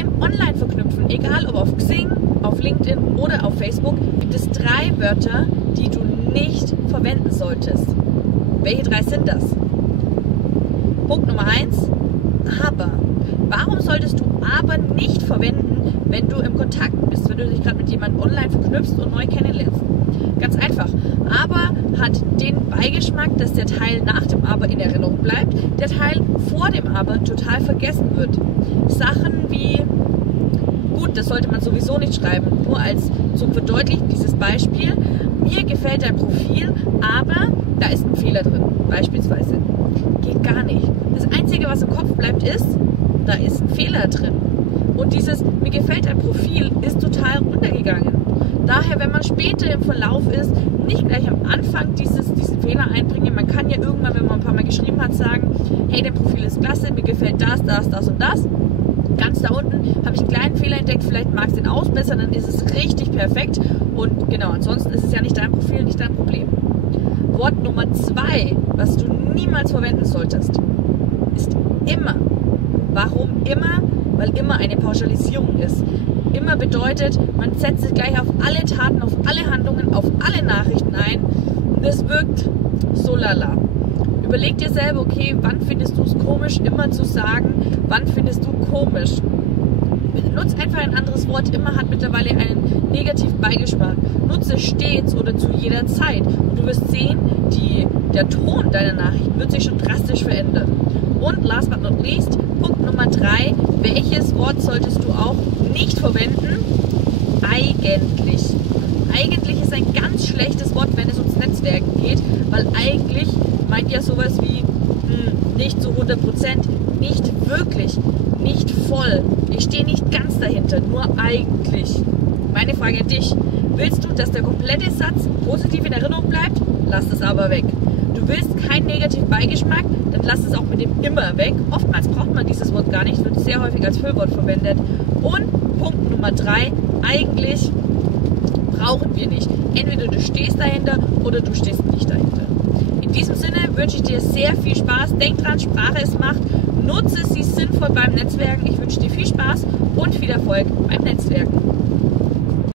Beim Online-Verknüpfen, egal ob auf Xing, auf LinkedIn oder auf Facebook, gibt es 3 Wörter, die du nicht verwenden solltest. Welche 3 sind das? Punkt Nummer 1, aber. Warum solltest du aber nicht verwenden, wenn du im Kontakt bist, wenn du dich gerade mit jemandem online verknüpfst und neu kennenlernst? Ganz einfach. Aber hat den Beigeschmack, dass der Teil nach dem Aber in Erinnerung bleibt, der Teil vor dem Aber total vergessen wird. Sachen wie, gut, das sollte man sowieso nicht schreiben, nur als zum Verdeutlichen dieses Beispiel, mir gefällt dein Profil, aber da ist ein Fehler drin, beispielsweise. Geht gar nicht. Das Einzige, was im Kopf bleibt, ist, da ist ein Fehler drin. Und dieses, mir gefällt dein Profil, ist total runtergegangen. Daher, wenn man später im Verlauf ist, nicht gleich am Anfang diesen Fehler einbringen. Man kann ja irgendwann, wenn man ein paar Mal geschrieben hat, sagen, hey, dein Profil ist klasse, mir gefällt das, das, das und das. Ganz da unten habe ich einen kleinen Fehler entdeckt, vielleicht magst du den ausbessern, dann ist es richtig perfekt. Und genau, ansonsten ist es ja nicht dein Profil, nicht dein Problem. Wort Nummer 2, was du niemals verwenden solltest, ist immer. Warum immer? Weil immer eine Pauschalisierung ist. Immer bedeutet, man setzt sich gleich auf alle Taten, auf alle Handlungen, auf alle Nachrichten ein. Und das wirkt so lala. Überleg dir selber, okay, wann findest du es komisch, immer zu sagen, wann findest du komisch. Nutz einfach ein anderes Wort. Immer hat mittlerweile einen negativen Beigeschmack. Nutze stets oder zu jeder Zeit. Und du wirst sehen, der Ton deiner Nachrichten wird sich schon drastisch verändern. Und last but not least, Punkt Nummer 3, welches Wort solltest du auch nicht verwenden? Eigentlich. Eigentlich ist ein ganz schlechtes Wort, wenn es ums Netzwerken geht, weil eigentlich meint ja sowas wie nicht zu 100%, nicht wirklich, nicht voll. Ich stehe nicht ganz dahinter, nur eigentlich. Meine Frage an dich, willst du, dass der komplette Satz positiv in Erinnerung bleibt? Lass es aber weg. Du willst keinen negativen Beigeschmack, dann lass es auch mit dem immer weg. Oftmals braucht man dieses Wort gar nicht, wird sehr häufig als Füllwort verwendet. Und Punkt Nummer 3, eigentlich brauchen wir nicht. Entweder du stehst dahinter oder du stehst nicht dahinter. In diesem Sinne wünsche ich dir sehr viel Spaß. Denk dran, Sprache ist Macht. Nutze sie sinnvoll beim Netzwerken. Ich wünsche dir viel Spaß und viel Erfolg beim Netzwerken.